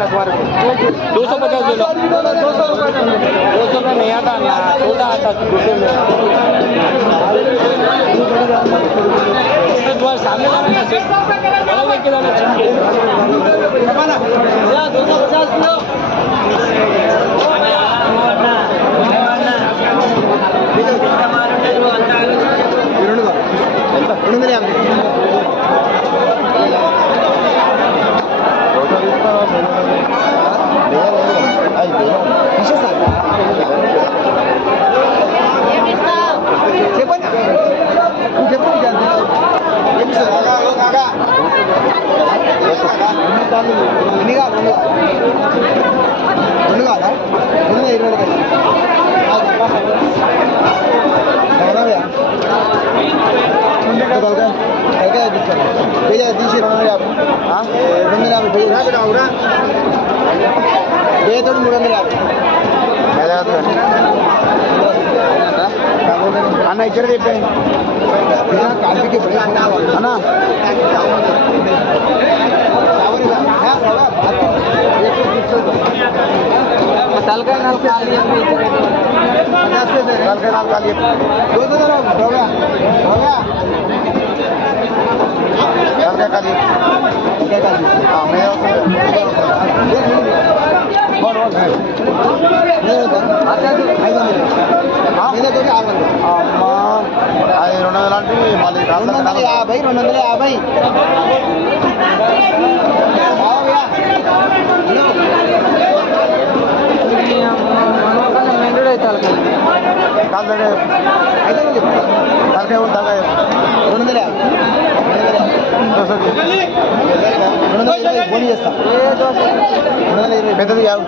दो सौ पचास दे लो दो सौ में नहीं आता ना छोटा आता दूसरे में तो तुम्हारे सामने जाना ना सिर्फ बड़ा लेके जाना दो सौ पचास किलो ఎన్ని కాదు రెండు రెండు కాదా రెండు ఇరవై తీసి రెండు వందల యాభై రెండు వందల యాభై వేయతో మూడు వందల యాభై అన్న ఇక్కడ చెప్పాను కాల్పికి అన్న तलका नाल खाली तलका नाल खाली दो दो दो అది రెండు వందల అంటే మళ్ళీ రెండు వందల యాభై రెండు వందల యాభై మెండుడే తలకా కాదు అయితే తలకాయ రెండు వందల యాభై రెండు వందల ఇరవై ఫోన్ చేస్తా రెండు వందల ఇరవై పెద్దది యాభై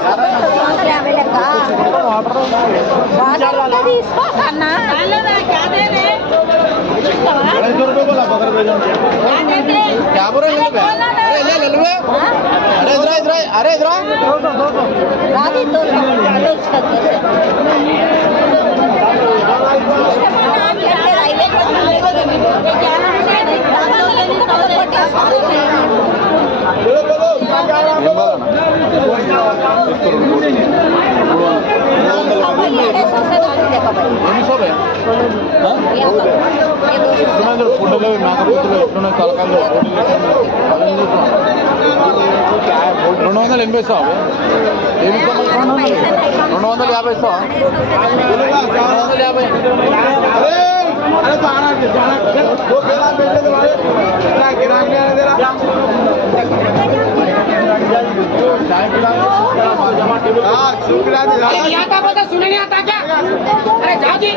పొట్టి వేసుకపోయి తొమ్మిది వందల అరే ఇద్దరా రాది ఫుడ్లో మేకపోతులు ఎట్లున్నాయి తలకాయలు రెండు వందలు ఎనభై ఇస్తావా ఏమి రెండు వందల యాభై రెండు వందల యాభై यहाँ था पता सुने नहीं आता क्या अरे जाओ जी